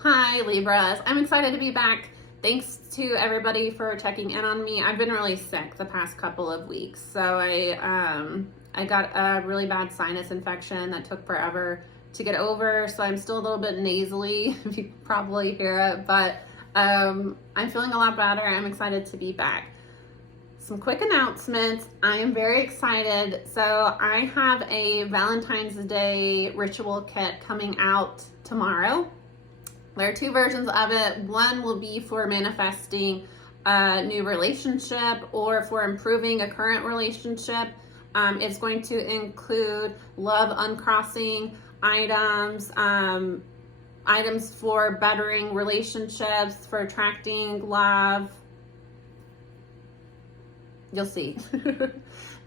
Hi Libras, I'm excited to be back. Thanks to everybody for checking in on me. I've been really sick the past couple of weeks. So I got a really bad sinus infection that took forever to get over. So I'm still a little bit nasally, if you probably hear it, but I'm feeling a lot better. I'm excited to be back. Some quick announcements. I am very excited. So I have a Valentine's Day ritual kit coming out tomorrow. There are two versions of it. One will be for manifesting a new relationship or for improving a current relationship. It's going to include love uncrossing items, items for bettering relationships, for attracting love. You'll see.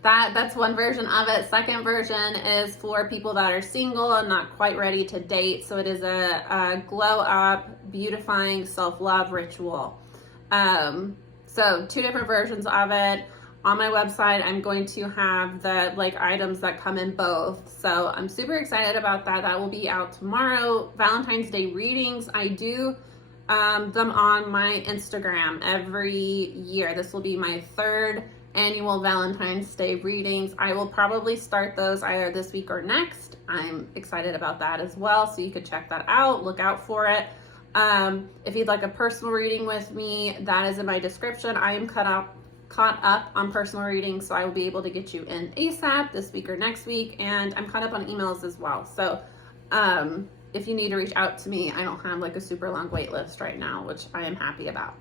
That's one version of it. Second version is for people that are single and not quite ready to date. So it is a glow up, beautifying self-love ritual. So two different versions of it. On my website, I'm going to have the items that come in both. So I'm super excited about that. That will be out tomorrow. Valentine's Day readings, I do them on my Instagram every year. This will be my third annual Valentine's Day readings. I will probably start those either this week or next. I'm excited about that as well, so you could check that out. Look out for it. If you'd like a personal reading with me, that is in my description. I am caught up on personal readings, so I will be able to get you in ASAP this week or next week, and I'm caught up on emails as well. So if you need to reach out to me, I don't have a super long wait list right now, which I am happy about.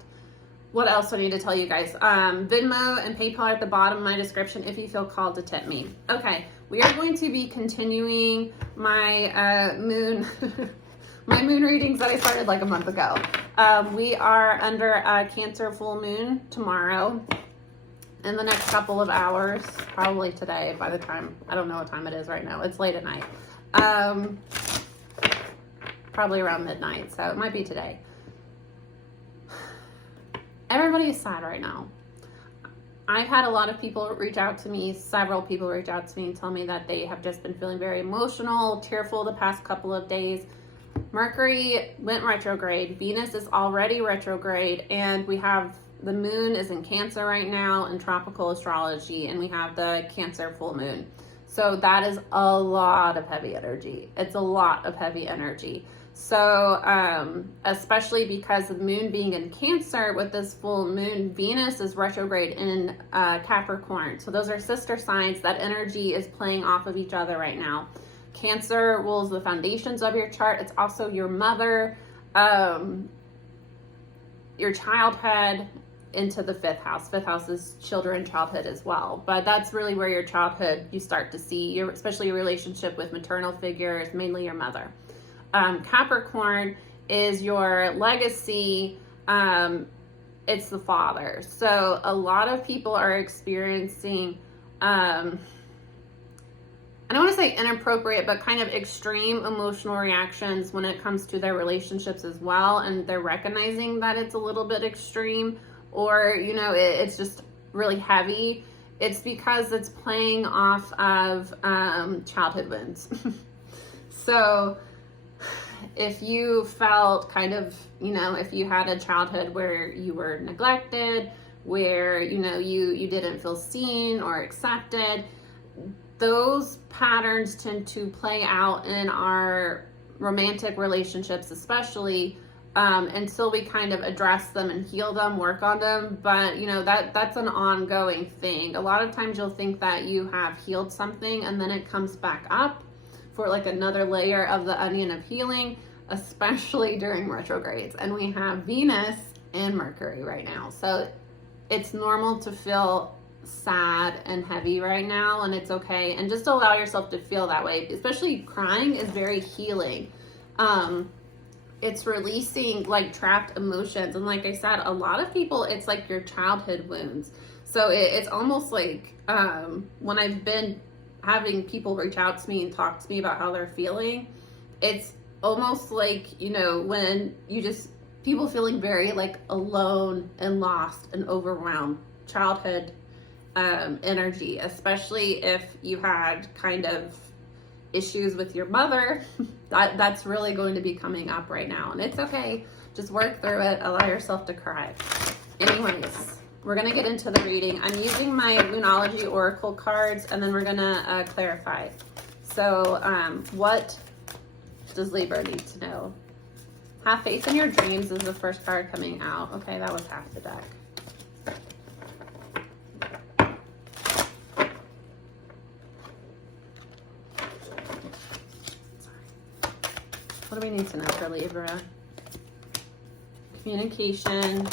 What else do I need to tell you guys? Venmo and PayPal are at the bottom of my description if you feel called to tip me. Okay, we are going to be continuing my moon my moon readings that I started a month ago. We are under a Cancer full moon tomorrow. In the next couple of hours, probably today by the time, I don't know what time it is right now. It's late at night. Probably around midnight, so it might be today. Everybody is sad right now. I've had a lot of people reach out to me, several people reach out to me and tell me that they have just been feeling very emotional, tearful the past couple of days. Mercury went retrograde. Venus is already retrograde, and we have the moon is in Cancer right now in tropical astrology, and we have the Cancer full moon. So that is a lot of heavy energy. It's a lot of heavy energy. So especially because the moon being in Cancer with this full moon, Venus is retrograde in Capricorn. So those are sister signs. That energy is playing off of each other right now. Cancer rules the foundations of your chart. It's also your mother, your childhood, into the fifth house. Fifth house is children, childhood as well. But that's really where your childhood, you start to see, especially your relationship with maternal figures, mainly your mother. Capricorn is your legacy. It's the father. So a lot of people are experiencing, I don't want to say inappropriate, but kind of extreme emotional reactions when it comes to their relationships as well. And they're recognizing that it's a little bit extreme, or, it's just really heavy. It's because it's playing off of childhood wounds. So if you felt if you had a childhood where you were neglected, where, you didn't feel seen or accepted, those patterns tend to play out in our romantic relationships, especially until we kind of address them and heal them, work on them. But that's an ongoing thing. A lot of times you'll think that you have healed something, and then it comes back up for another layer of the onion of healing, especially during retrogrades. And we have Venus and Mercury right now. So it's normal to feel sad and heavy right now, and it's okay. And just allow yourself to feel that way. Especially crying is very healing. It's releasing trapped emotions. And like I said, a lot of people, it's your childhood wounds. So it's almost when I've been having people reach out to me and talk to me about how they're feeling, it's almost when people feeling very alone and lost and overwhelmed. Childhood energy, especially if you had kind of issues with your mother, that's really going to be coming up right now. And it's okay. Just work through it. Allow yourself to cry. Anyways, we're going to get into the reading. I'm using my Moonology Oracle cards, and then we're going to clarify. So what does Libra need to know? Have faith in your dreams is the first card coming out. Okay, that was half the deck. What do we need to know for Libra? Communication.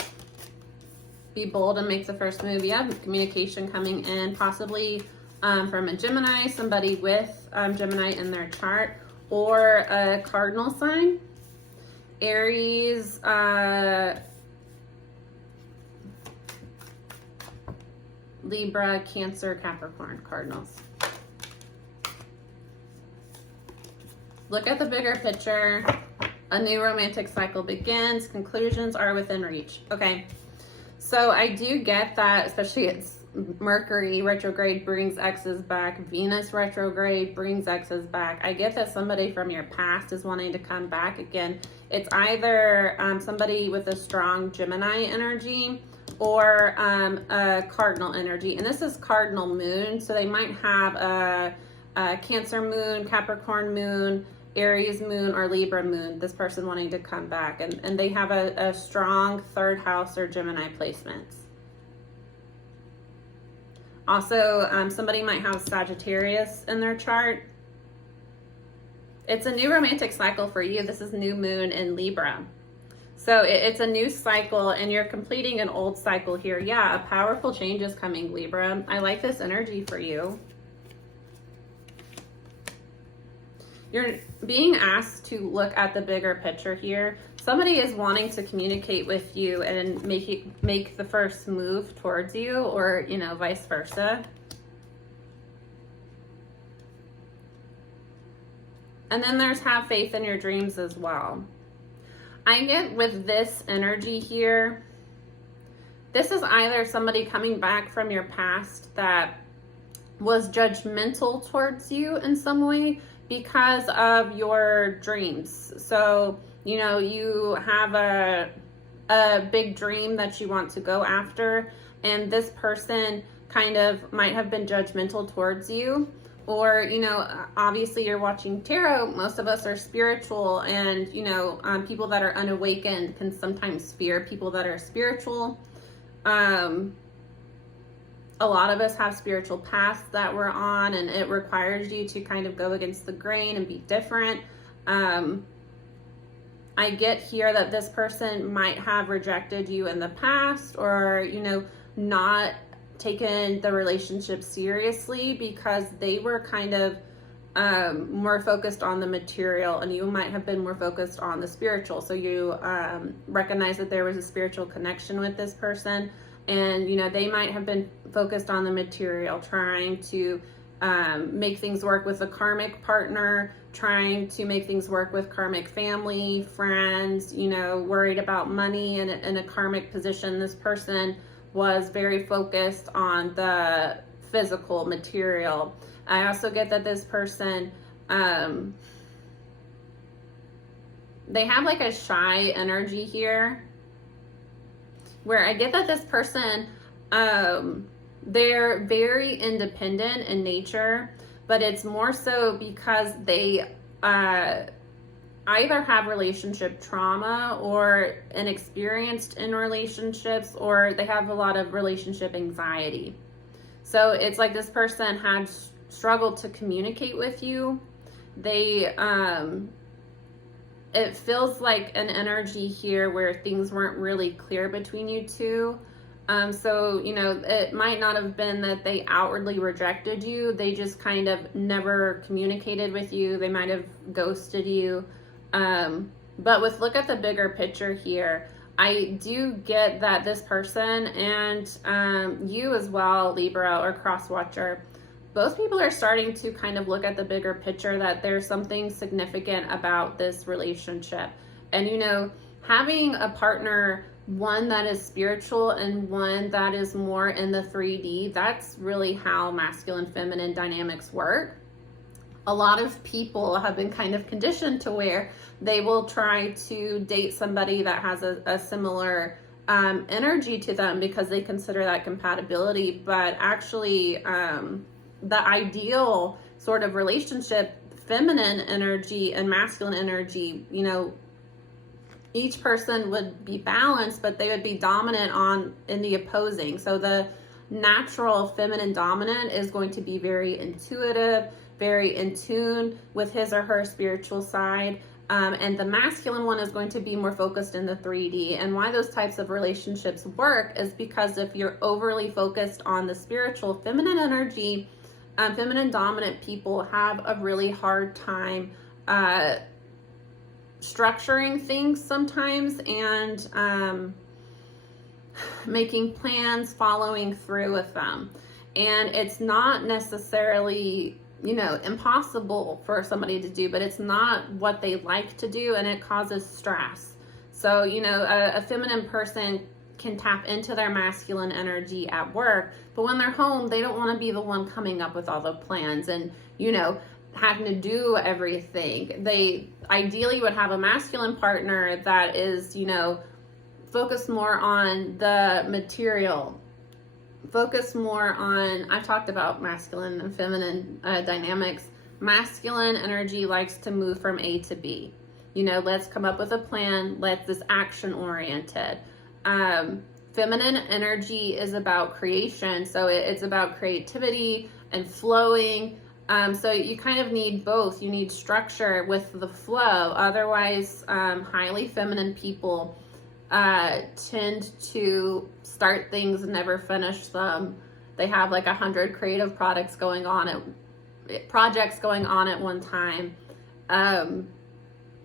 Be bold and make the first move. Yeah, communication coming in, possibly from a Gemini, somebody with Gemini in their chart, or a cardinal sign. Aries, Libra, Cancer, Capricorn, Cardinals. Look at the bigger picture. A new romantic cycle begins. Conclusions are within reach. Okay. So I do get that, especially it's Mercury retrograde brings exes back. Venus retrograde brings exes back. I get that somebody from your past is wanting to come back. Again, it's either somebody with a strong Gemini energy or a cardinal energy. And this is cardinal moon. So they might have a Cancer moon, Capricorn moon, Aries moon, or Libra moon, this person wanting to come back. And they have a strong third house or Gemini placements. Also, somebody might have Sagittarius in their chart. It's a new romantic cycle for you. This is new moon in Libra. So it's a new cycle and you're completing an old cycle here. Yeah, a powerful change is coming, Libra. I like this energy for you. You're being asked to look at the bigger picture here. Somebody is wanting to communicate with you and make the first move towards you, or, you know, vice versa. And then there's have faith in your dreams as well. I get with this energy here, this is either somebody coming back from your past that was judgmental towards you in some way because of your dreams. So, you know, you have a big dream that you want to go after, and this person kind of might have been judgmental towards you. Or, you know, obviously you're watching tarot. Most of us are spiritual, and, you know, people that are unawakened can sometimes fear people that are spiritual. A lot of us have spiritual paths that we're on, and it requires you to kind of go against the grain and be different. I get here that this person might have rejected you in the past, or, you know, not taken the relationship seriously because they were kind of more focused on the material, and you might have been more focused on the spiritual. So you recognize that there was a spiritual connection with this person, and, you know, they might have been focused on the material, trying to make things work with a karmic partner, trying to make things work with karmic family, friends, you know, worried about money in a karmic position. This person was very focused on the physical material. I also get that this person, they have like a shy energy here, where I get that this person, they're very independent in nature, but it's more so because they either have relationship trauma or inexperienced in relationships, or they have a lot of relationship anxiety. So it's like this person had struggled to communicate with you. They, it feels like an energy here where things weren't really clear between you two. So, you know, it might not have been that they outwardly rejected you. They just kind of never communicated with you. They might have ghosted you. But look at the bigger picture here. I do get that this person and you as well, Libra or cross watcher, both people are starting to kind of look at the bigger picture, that there's something significant about this relationship. And, you know, having a partner, one that is spiritual and one that is more in the 3D, that's really how masculine feminine dynamics work. a lot of people have been kind of conditioned to where they will try to date somebody that has a similar energy to them because they consider that compatibility. But actually, the ideal sort of relationship, feminine energy and masculine energy, you know, each person would be balanced, but they would be dominant in the opposing. So the natural feminine dominant is going to be very intuitive, very in tune with his or her spiritual side. And the masculine one is going to be more focused in the 3D. And why those types of relationships work is because if you're overly focused on the spiritual feminine energy, feminine dominant people have a really hard time structuring things sometimes, and making plans, following through with them. And it's not necessarily, you know, impossible for somebody to do, but it's not what they like to do, and it causes stress. So, you know, a feminine person can tap into their masculine energy at work, but when they're home, they don't want to be the one coming up with all the plans and, you know, having to do everything. They ideally would have a masculine partner that is, you know, focused more on the material, focus more on, I've talked about masculine and feminine dynamics. Masculine energy likes to move from A to B. You know, let's come up with a plan. This action oriented. Feminine energy is about creation. So it's about creativity and flowing. So you kind of need both. You need structure with the flow. Otherwise, highly feminine people tend to start things and never finish them. They have like 100 creative projects going on at one time.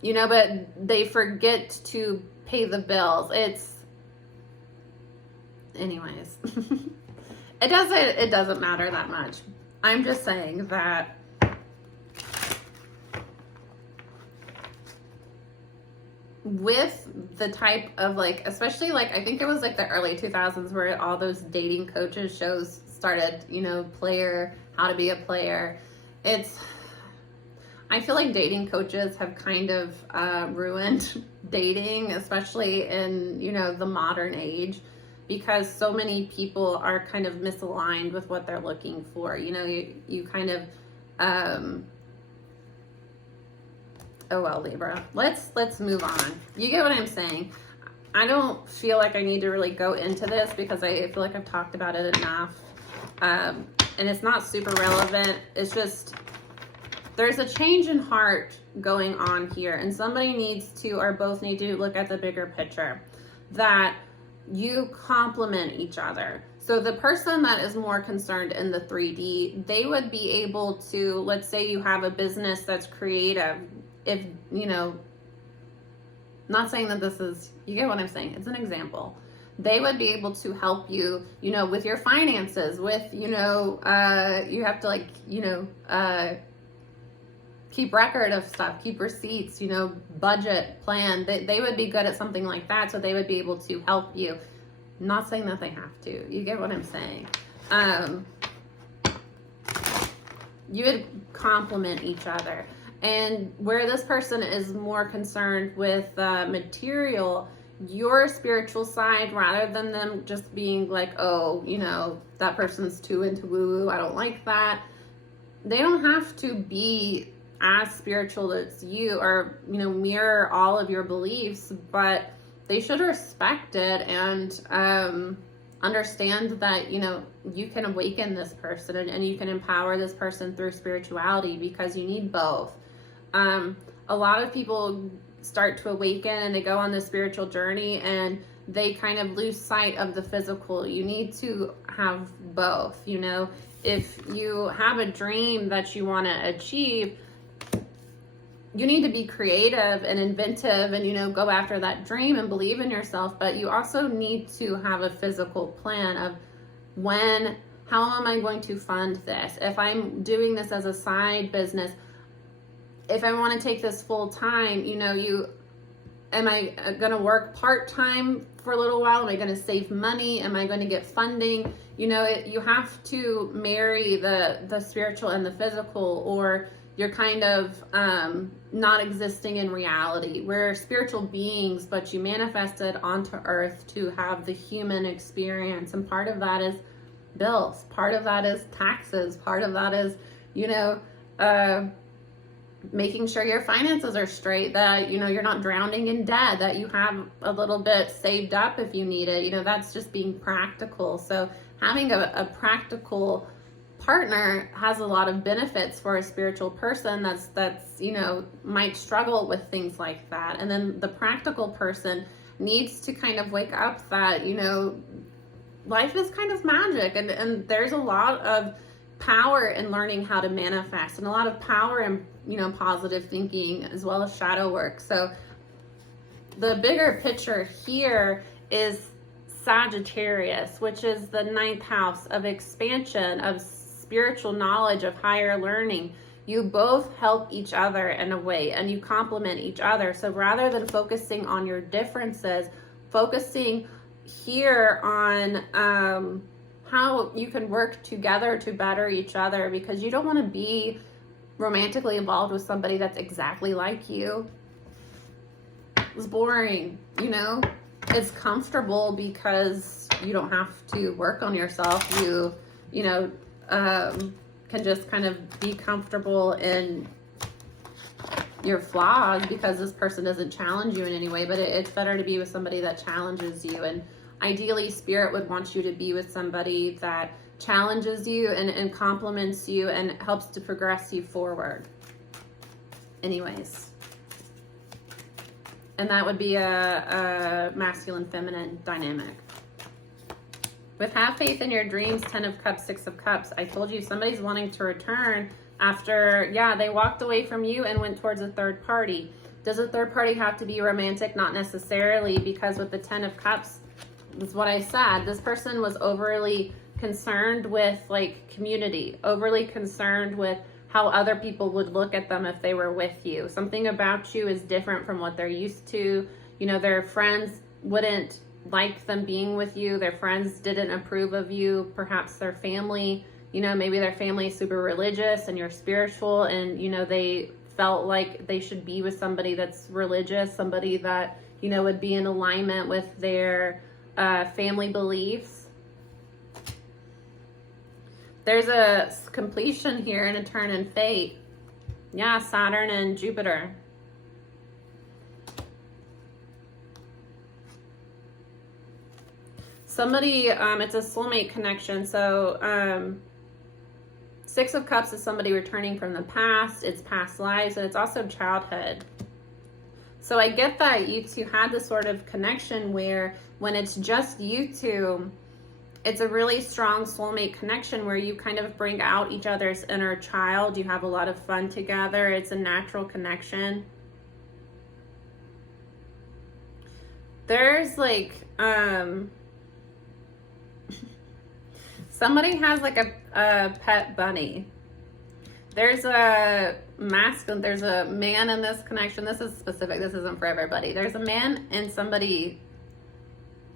You know, but they forget to pay the bills. Anyways, it doesn't matter that much. I'm just saying that with the type of like, especially like, I think it was like the early 2000s where all those dating coaches shows started, you know, how to be a player. I feel like dating coaches have kind of ruined dating, especially in, you know, the modern age, because so many people are kind of misaligned with what they're looking for. You know, you kind of, oh well, Libra, let's move on. You get what I'm saying? I don't feel like I need to really go into this because I feel like I've talked about it enough. And it's not super relevant. It's just, there's a change in heart going on here, and somebody needs to, or both need to, look at the bigger picture, that you complement each other. So the person that is more concerned in the 3D, they would be able to, let's say you have a business that's creative. If, you know, not saying that this is, you get what I'm saying, it's an example. They would be able to help you, you know, with your finances, with, you know, you have to like, you know, keep record of stuff, keep receipts, you know, budget, plan. They would be good at something like that, so they would be able to help you. Not saying that they have to. You get what I'm saying? You would complement each other. And where this person is more concerned with material, your spiritual side, rather than them just being like, oh, you know, that person's too into woo-woo, I don't like that. They don't have to be as spiritual as you, or, you know, mirror all of your beliefs, but they should respect it and understand that, you know, you can awaken this person and you can empower this person through spirituality, because you need both. A lot of people start to awaken and they go on this spiritual journey and they kind of lose sight of the physical. You need to have both. You know, if you have a dream that you want to achieve, you need to be creative and inventive and, you know, go after that dream and believe in yourself. But you also need to have a physical plan of how am I going to fund this? If I'm doing this as a side business, if I want to take this full time, you know, am I going to work part-time for a little while? Am I going to save money? Am I going to get funding? You know, you have to marry the spiritual and the physical, or you're kind of not existing in reality. We're spiritual beings, but you manifested onto earth to have the human experience. And part of that is bills. Part of that is taxes. Part of that is, you know, making sure your finances are straight, that, you know, you're not drowning in debt, that you have a little bit saved up if you need it. You know, that's just being practical. So having a practical partner has a lot of benefits for a spiritual person that's you know, might struggle with things like that. And then the practical person needs to kind of wake up that, you know, life is kind of magic, and there's a lot of power in learning how to manifest, and a lot of power in, you know, positive thinking as well as shadow work. So the bigger picture here is Sagittarius, which is the 9th house of expansion, of spiritual knowledge, of higher learning. You both help each other in a way, and you complement each other. So rather than focusing on your differences, focusing here on how you can work together to better each other, because you don't want to be romantically involved with somebody that's exactly like you. It's boring, you know? It's comfortable because you don't have to work on yourself. You know, can just kind of be comfortable in your flaws because this person doesn't challenge you in any way. But it's better to be with somebody that challenges you. And ideally, Spirit would want you to be with somebody that challenges you and compliments you and helps to progress you forward. Anyways. And that would be a masculine-feminine dynamic. With have faith in your dreams, 10 of Cups, 6 of Cups. I told you somebody's wanting to return after, yeah, they walked away from you and went towards a third party. Does a third party have to be romantic? Not necessarily, because with the 10 of Cups, that's what I said. This person was overly concerned with like community, overly concerned with how other people would look at them if they were with you. Something about you is different from what they're used to. You know, their friends wouldn't like them being with you. Their friends didn't approve of you. Perhaps their family, you know, maybe their family is super religious and you're spiritual, and, you know, they felt like they should be with somebody that's religious, somebody that, you know, would be in alignment with their family beliefs. There's a completion here and a turn in fate. Yeah, Saturn and Jupiter. Somebody, it's a soulmate connection. So 6 of Cups is somebody returning from the past. It's past lives, and it's also childhood. So I get that you two had this sort of connection where when it's just you two, it's a really strong soulmate connection where you kind of bring out each other's inner child. You have a lot of fun together. It's a natural connection. There's like, somebody has like a pet bunny. There's a masculine, there's a man in this connection. This is specific. This isn't for everybody. There's a man and somebody,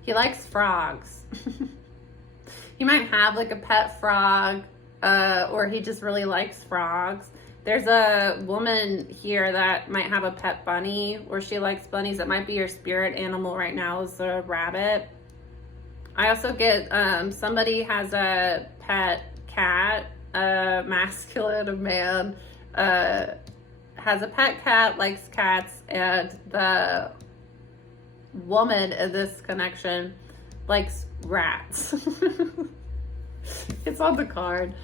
he likes frogs. He might have like a pet frog, or he just really likes frogs. There's a woman here that might have a pet bunny, or she likes bunnies. It might be your spirit animal right now is a rabbit. I also get somebody has a pet cat, masculine, a man, has a pet cat, likes cats, and the woman in this connection likes rats. It's on the card.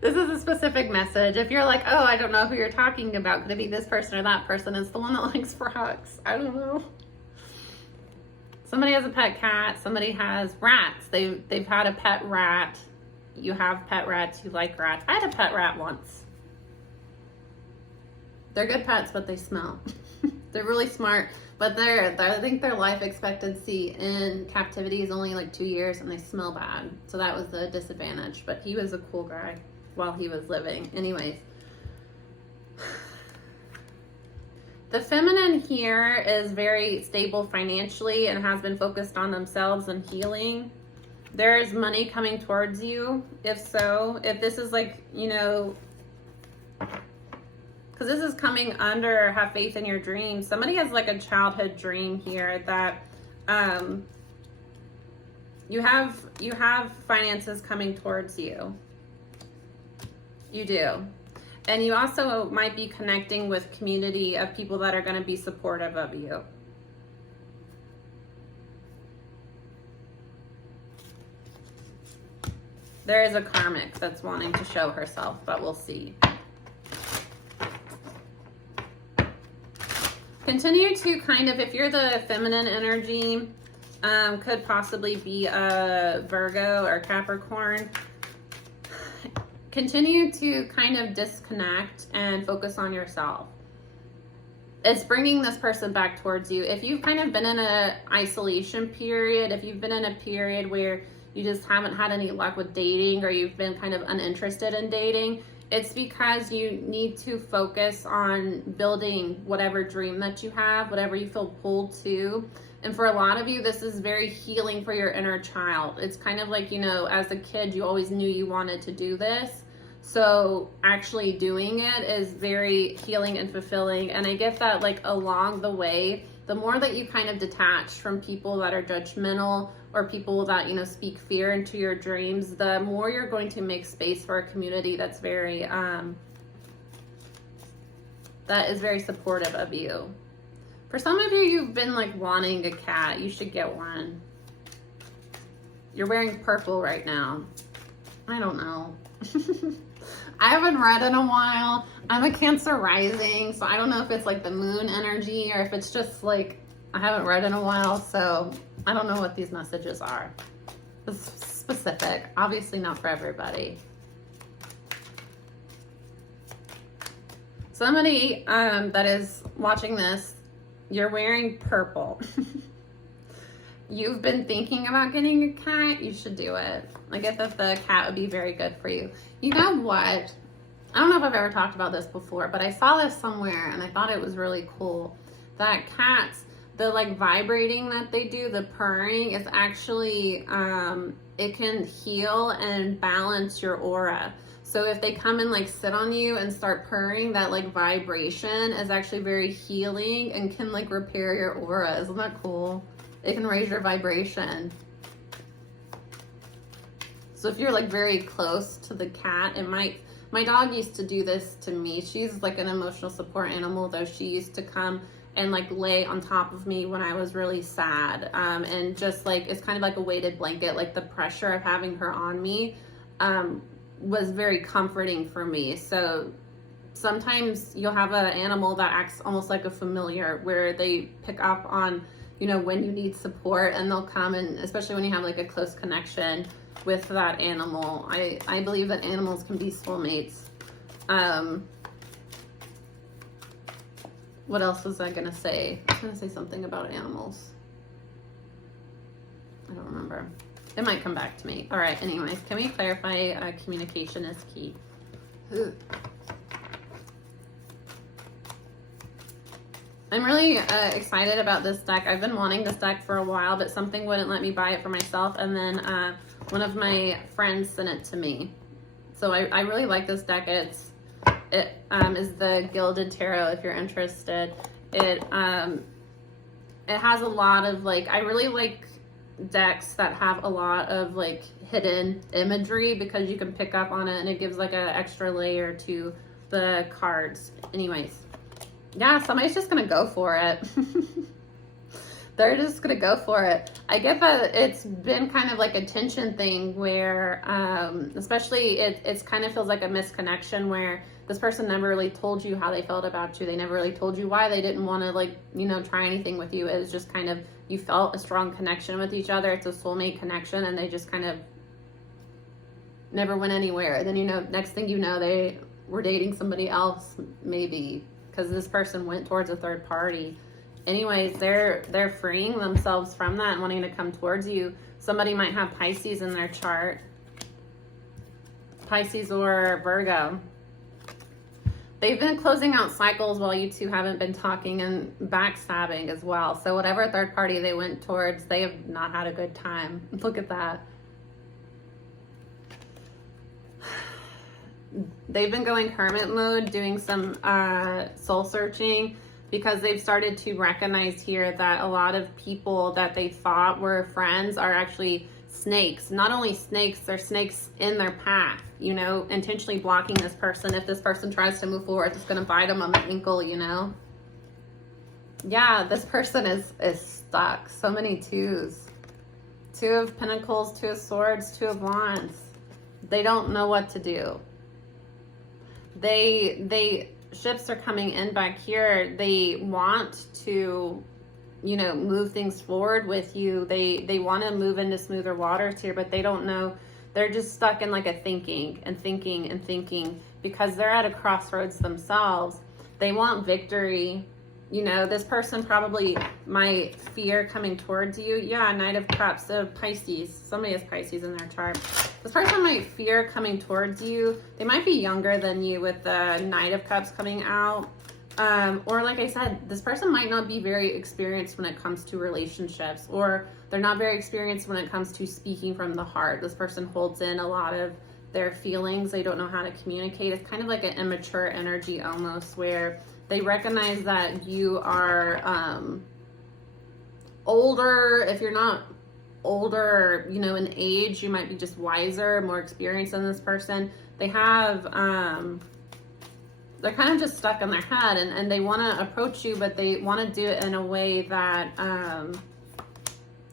This is a specific message. If you're like, oh, I don't know who you're talking about, could it be this person or that person? It's the one that likes frogs. I don't know. Somebody has a pet cat. Somebody has rats. They've had a pet rat. You have pet rats. You like rats. I had a pet rat once. They're good pets, but they smell. They're really smart, but I think their life expectancy in captivity is only like 2 years, and they smell bad. So that was the disadvantage. But he was a cool guy while he was living. Anyways. The feminine here is very stable financially and has been focused on themselves and healing. There is money coming towards you. If so, if this is like, you know, because this is coming under have faith in your dreams. Somebody has like a childhood dream here that you have finances coming towards you. You do. And you also might be connecting with community of people that are going to be supportive of you. There is a karmic that's wanting to show herself, but we'll see. Continue to kind of, if you're the feminine energy, could possibly be a Virgo or Capricorn. Continue to kind of disconnect and focus on yourself. It's bringing this person back towards you. If you've kind of been in an isolation period, if you've been in a period where you just haven't had any luck with dating, or you've been kind of uninterested in dating, it's because you need to focus on building whatever dream that you have, whatever you feel pulled to. And for a lot of you, this is very healing for your inner child. It's kind of like, you know, as a kid, you always knew you wanted to do this. So actually doing it is very healing and fulfilling. And I get that, like, along the way, the more that you kind of detach from people that are judgmental or people that, you know, speak fear into your dreams, the more you're going to make space for a community that's very, that is very supportive of you. For some of you, you've been like wanting a cat. You should get one. You're wearing purple right now. I don't know. I haven't read in a while. I'm a Cancer rising, so I don't know if it's like the moon energy or if it's just like I haven't read in a while, so I don't know what these messages are. It's specific, obviously not for everybody. Somebody that is watching this, you're wearing purple. You've been thinking about getting a cat, you should do it. I get that the cat would be very good for you. You know what? I don't know if I've ever talked about this before, but I saw this somewhere and I thought it was really cool. That cats, the like vibrating that they do, the purring, is actually, it can heal and balance your aura. So if they come and like sit on you and start purring, that like vibration is actually very healing and can like repair your aura. Isn't that cool? It can raise your vibration. So if you're like very close to the cat, it might, my dog used to do this to me. She's like an emotional support animal though. She used to come and like lay on top of me when I was really sad. And just like, it's kind of like a weighted blanket, like the pressure of having her on me was very comforting for me. So sometimes you'll have an animal that acts almost like a familiar, where they pick up on, you know, when you need support, and they'll come, and especially when you have like a close connection with that animal. I believe that animals can be soulmates. What else was I gonna say? I was gonna say something about animals. I don't remember. It might come back to me. All right, anyways, can we clarify communication is key? Ugh. I'm really excited about this deck. I've been wanting this deck for a while, but something wouldn't let me buy it for myself. And then one of my friends sent it to me. So I really like this deck. It is the Gilded Tarot if you're interested. It has a lot of like, I really like decks that have a lot of like hidden imagery, because you can pick up on it and it gives like an extra layer to the cards. Anyways. Yeah, somebody's just gonna go for it. They're just gonna go for it. I get that it's been kind of like a tension thing where, especially it's kind of feels like a misconnection where this person never really told you how they felt about you. They never really told you why they didn't want to, like, you know, try anything with you. It was just kind of, you felt a strong connection with each other. It's a soulmate connection, and they just kind of never went anywhere. Then, you know, next thing you know, they were dating somebody else, maybe, because this person went towards a third party. Anyways, they're freeing themselves from that and wanting to come towards you. Somebody might have Pisces in their chart. Pisces or Virgo. They've been closing out cycles while you two haven't been talking, and backstabbing as well. So whatever third party they went towards, they have not had a good time. Look at that. they've been going hermit mode, doing some soul searching, because they've started to recognize here that a lot of people that they thought were friends are actually snakes. Not only snakes, they're snakes in their path, you know, intentionally blocking this person. If this person tries to move forward, it's going to bite them on the ankle, you know. Yeah, this person is stuck. So many twos. 2 of Pentacles, 2 of Swords, 2 of Wands. They don't know what to do. They shifts are coming in back here. They want to, you know, move things forward with you. They want to move into smoother waters here, but they don't know. They're just stuck in like a thinking and thinking and thinking, because they're at a crossroads themselves. They want victory. You know, this person probably might fear coming towards you. Yeah, Knight of Cups, Pisces. Somebody has Pisces in their chart. This person might fear coming towards you. They might be younger than you with the Knight of Cups coming out. Or like I said, this person might not be very experienced when it comes to relationships, or they're not very experienced when it comes to speaking from the heart. This person holds in a lot of their feelings. They don't know how to communicate. It's kind of like an immature energy almost, where they recognize that you are older. If you're not older, you know, in age, you might be just wiser, more experienced than this person. They have, they're kind of just stuck in their head, and they want to approach you, but they want to do it in a way that,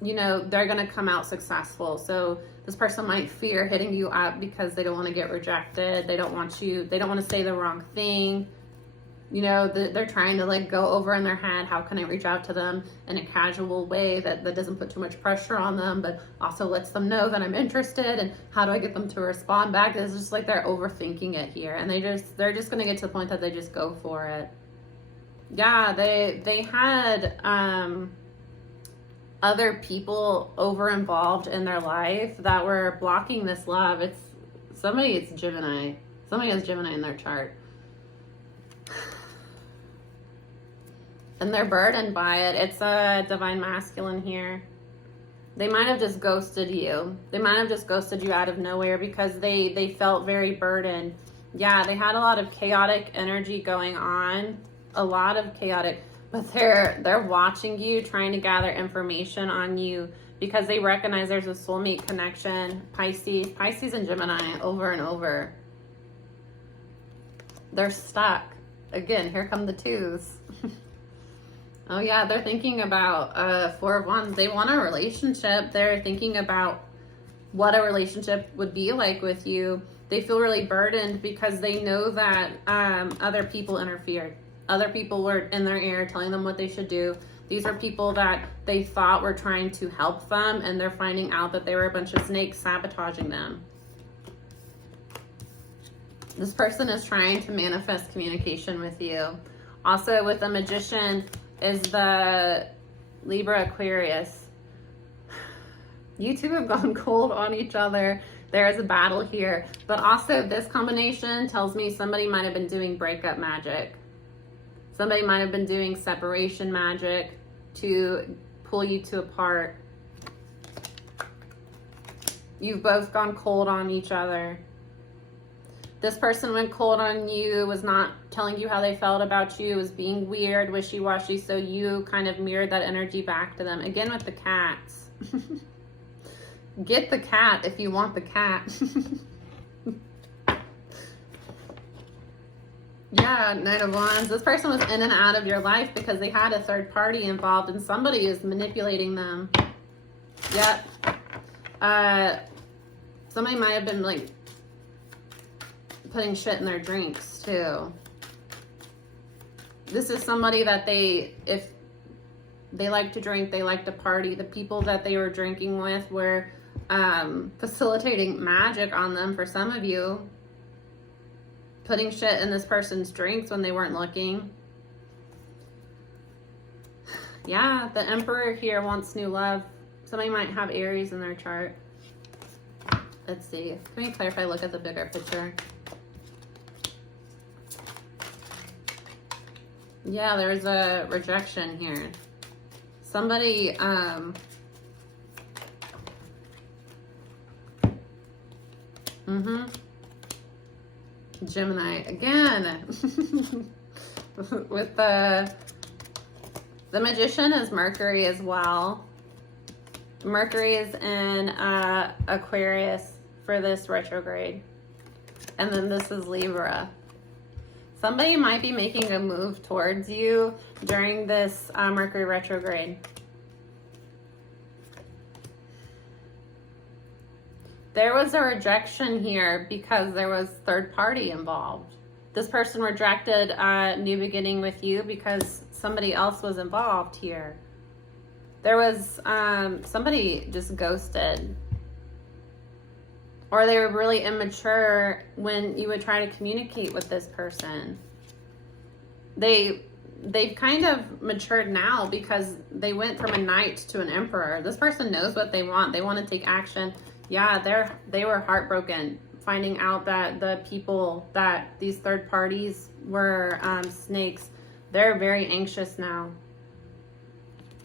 you know, they're going to come out successful. So this person might fear hitting you up because they don't want to get rejected. They don't want to say the wrong thing. You know, they're trying to like go over in their head, how can I reach out to them in a casual way that doesn't put too much pressure on them, but also lets them know that I'm interested, and how do I get them to respond back? It's just like they're overthinking it here, and they're just going to get to the point that they just go for it. Yeah, they had other people over involved in their life that were blocking this love. It's Gemini. Somebody has Gemini in their chart. And they're burdened by it. It's a divine masculine here. They might have just ghosted you. They might have just ghosted you out of nowhere because they felt very burdened. Yeah, they had a lot of chaotic energy going on. A lot of chaotic. But they're watching you, trying to gather information on you, because they recognize there's a soulmate connection. Pisces and Gemini over and over. They're stuck. Again, here come the twos. Oh yeah, they're thinking about 4 of Wands. They want a relationship. They're thinking about what a relationship would be like with you. They feel really burdened because they know that other people interfered. Other people were in their ear telling them what they should do. These are people that they thought were trying to help them, and they're finding out that they were a bunch of snakes sabotaging them. This person is trying to manifest communication with you. Also with the Magician is the Libra Aquarius. You two have gone cold on each other. There is a battle here. But also this combination tells me somebody might have been doing breakup magic. Somebody might have been doing separation magic to pull you two apart. You've both gone cold on each other. This person went cold on you, was not telling you how they felt about you, was being weird, wishy-washy, so you kind of mirrored that energy back to them. Again with the cats. Get the cat if you want the cat. Yeah, Knight of Wands. This person was in and out of your life because they had a third party involved, and somebody is manipulating them. Yep. Somebody might have been like putting shit in their drinks too. This is somebody that if they like to drink, they like to party. The people that they were drinking with were facilitating magic on them for some of you. Putting shit in this person's drinks when they weren't looking. Yeah, the Emperor here wants new love. Somebody might have Aries in their chart. Let's see. Can we clarify, look at the bigger picture? Yeah, there's a rejection here. Somebody, Gemini again. With the Magician is Mercury as well. Mercury is in Aquarius for this retrograde. And then this is Libra. Somebody might be making a move towards you during this Mercury retrograde. There was a rejection here because there was third party involved. This person rejected a new beginning with you because somebody else was involved here. There was somebody just ghosted. Or they were really immature when you would try to communicate with this person. They've kind of matured now because they went from a knight to an emperor. This person knows what they want. They want to take action. Yeah, they were heartbroken finding out that the people, that these third parties were snakes. They're very anxious now.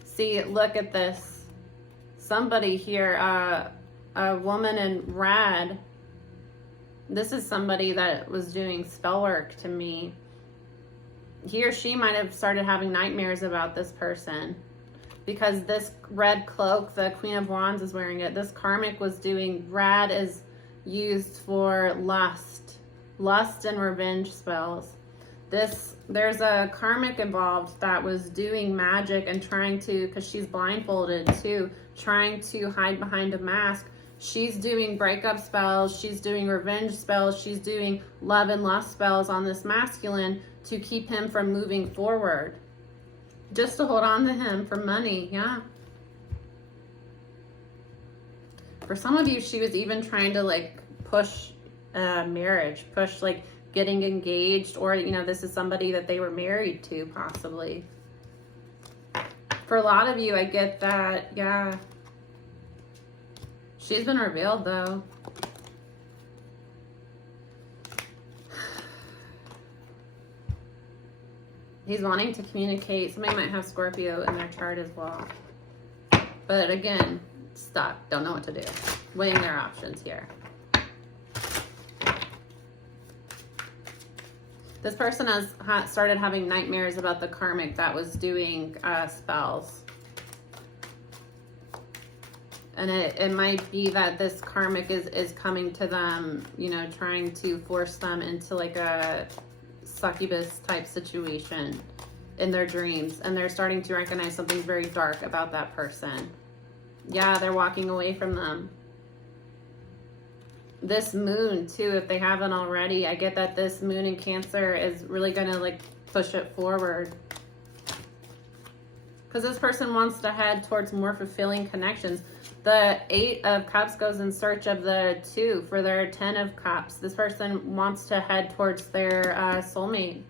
See, look at this. Somebody here, a woman in red. This is somebody that was doing spell work to me. He or she might have started having nightmares about this person because this red cloak, the Queen of Wands is wearing it. This karmic was doing, red is used for lust and revenge spells. There's a karmic involved that was doing magic and trying to, because she's blindfolded too, trying to hide behind a mask. She's doing breakup spells, she's doing revenge spells, she's doing love and lust spells on this masculine to keep him from moving forward. Just to hold on to him for money, yeah. For some of you, she was even trying to like push marriage, push like getting engaged, or this is somebody that they were married to possibly. For a lot of you, I get that, yeah. She's been revealed though. He's wanting to communicate. Somebody might have Scorpio in their chart as well. But again, stuck. Don't know what to do. Weighing their options here. This person has started having nightmares about the karmic that was doing spells. And it might be that this karmic is coming to them, trying to force them into like a succubus type situation in their dreams. And they're starting to recognize something very dark about that person. Yeah, they're walking away from them. This moon too, if they haven't already, I get that this moon in Cancer is really going to like push it forward. Because this person wants to head towards more fulfilling connections. The 8 of Cups goes in search of the 2 for their 10 of Cups. This person wants to head towards their soulmate.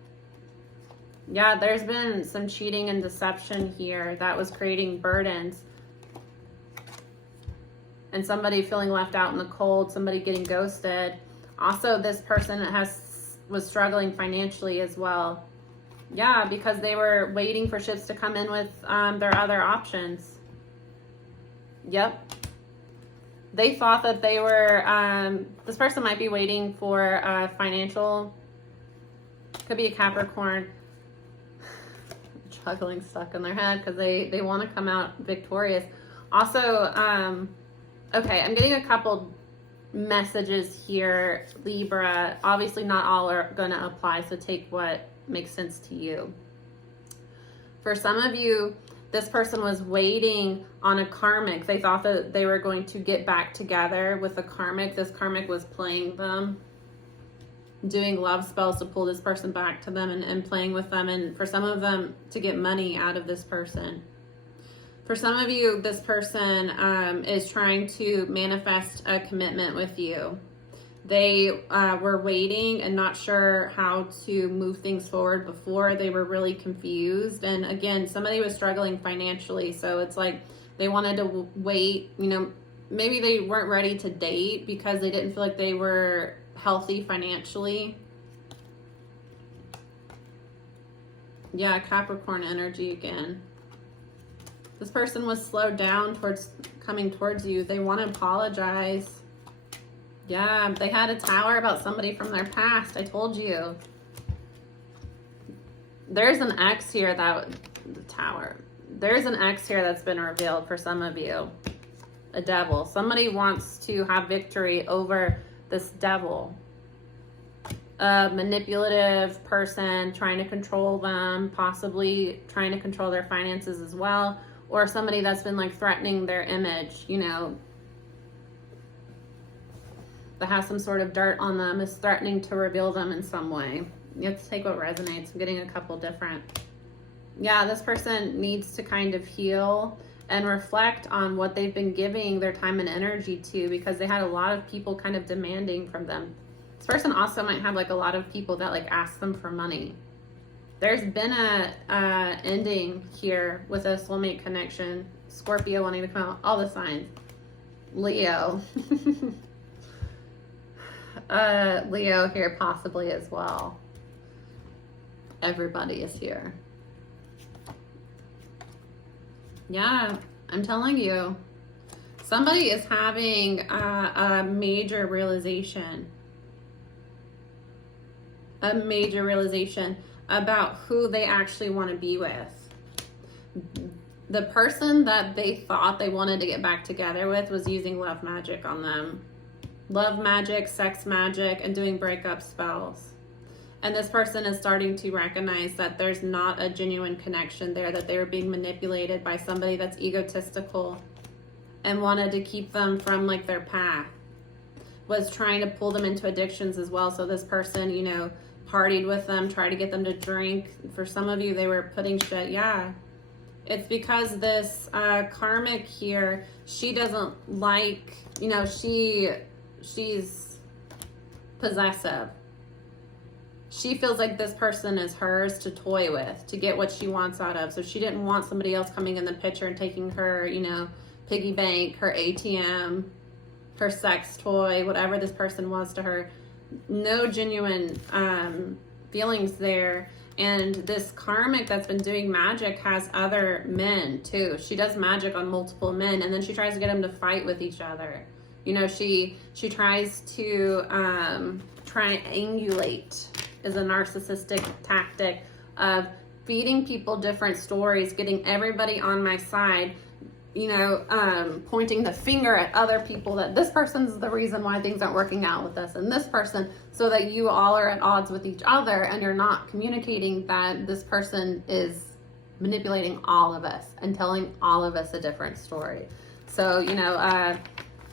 Yeah, there's been some cheating and deception here that was creating burdens. And somebody feeling left out in the cold, somebody getting ghosted. Also, this person was struggling financially as well. Yeah, because they were waiting for ships to come in with their other options. Yep. They thought that they were, this person might be waiting for financial, could be a Capricorn, juggling stuck in their head because they want to come out victorious. Also, okay, I'm getting a couple messages here, Libra. Obviously not all are going to apply, so take what makes sense to you. For some of you, this person was waiting on a karmic. They thought that they were going to get back together with a karmic. This karmic was playing them, doing love spells to pull this person back to them and playing with them. And for some of them, to get money out of this person. For some of you, this person is trying to manifest a commitment with you. They were waiting and not sure how to move things forward before. They were really confused. And again, somebody was struggling financially. So it's like they wanted to wait. Maybe they weren't ready to date because they didn't feel like they were healthy financially. Yeah, Capricorn energy again. This person was slowed down towards coming towards you. They want to apologize. Yeah, they had a tower about somebody from their past. I told you. There's an X here the tower. There's an X here that's been revealed for some of you. A devil. Somebody wants to have victory over this devil. A manipulative person trying to control them, possibly trying to control their finances as well. Or somebody that's been like threatening their image, you know, that has some sort of dirt on them, is threatening to reveal them in some way. You have to take what resonates. I'm getting a couple different. Yeah, this person needs to kind of heal and reflect on what they've been giving their time and energy to, because they had a lot of people kind of demanding from them. This person also might have like a lot of people that like ask them for money. There's been a ending here with a soulmate connection. Scorpio wanting to come out, all the signs. Leo. Leo here possibly as well. Everybody is here. Yeah, I'm telling you. Somebody is having a major realization. A major realization about who they actually want to be with. The person that they thought they wanted to get back together with was using love magic on them. Love magic, sex magic, and doing breakup spells. And this person is starting to recognize that there's not a genuine connection there, that they were being manipulated by somebody that's egotistical and wanted to keep them from like their path. Was trying to pull them into addictions as well. So this person, you know, partied with them, tried to get them to drink. For some of you, they were putting shit. Yeah. It's because this karmic here, she doesn't like, you know, she's possessive. She feels like this person is hers to toy with, to get what she wants out of. So she didn't want somebody else coming in the picture and taking her, you know, piggy bank, her ATM, her sex toy, whatever this person was to her. No genuine feelings there. And this karmic that's been doing magic has other men too. She does magic on multiple men, and then she tries to get them to fight with each other. You know, she tries to triangulate, is a narcissistic tactic of feeding people different stories, getting everybody on my side, you know, pointing the finger at other people that this person's the reason why things aren't working out with us, and this person, so that you all are at odds with each other and you're not communicating that this person is manipulating all of us and telling all of us a different story. So, you know,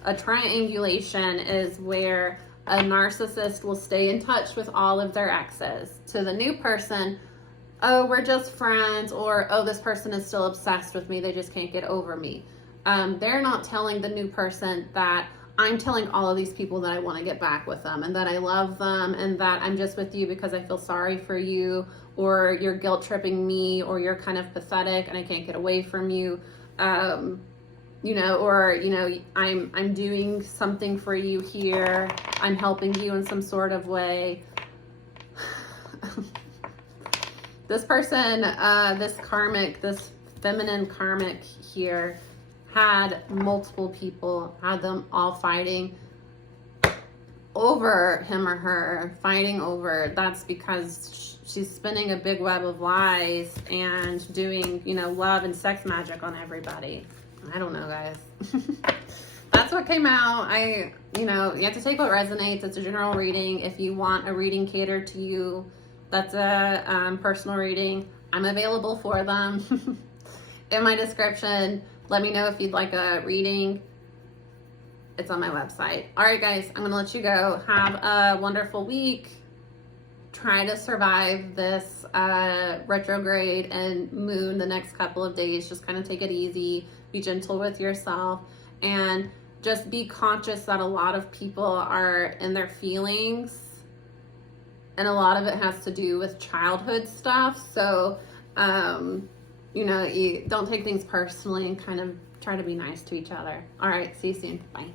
a triangulation is where a narcissist will stay in touch with all of their exes. To the new person, oh, we're just friends, or, oh, this person is still obsessed with me, they just can't get over me. They're not telling the new person that I'm telling all of these people that I want to get back with them, and that I love them, and that I'm just with you because I feel sorry for you, or you're guilt tripping me, or you're kind of pathetic and I can't get away from you. You know, or, you know, I'm doing something for you here. I'm helping you in some sort of way. This person, this karmic, this feminine karmic here had multiple people, had them all fighting over him or her, fighting over. That's because she's spinning a big web of lies and doing, you know, love and sex magic on everybody. I don't know, guys. That's what came out. You know, you have to take what resonates. It's a general reading. If you want a reading catered to you, that's a personal reading. I'm available for them. In my description, let me know if you'd like a reading. It's on my website. All right, guys, I'm going to let you go. Have a wonderful week. Try to survive this retrograde and moon the next couple of days. Just kind of take it easy. Be gentle with yourself. And just be conscious that a lot of people are in their feelings. And a lot of it has to do with childhood stuff. So, you know, you don't take things personally and kind of try to be nice to each other. All right, see you soon. Bye.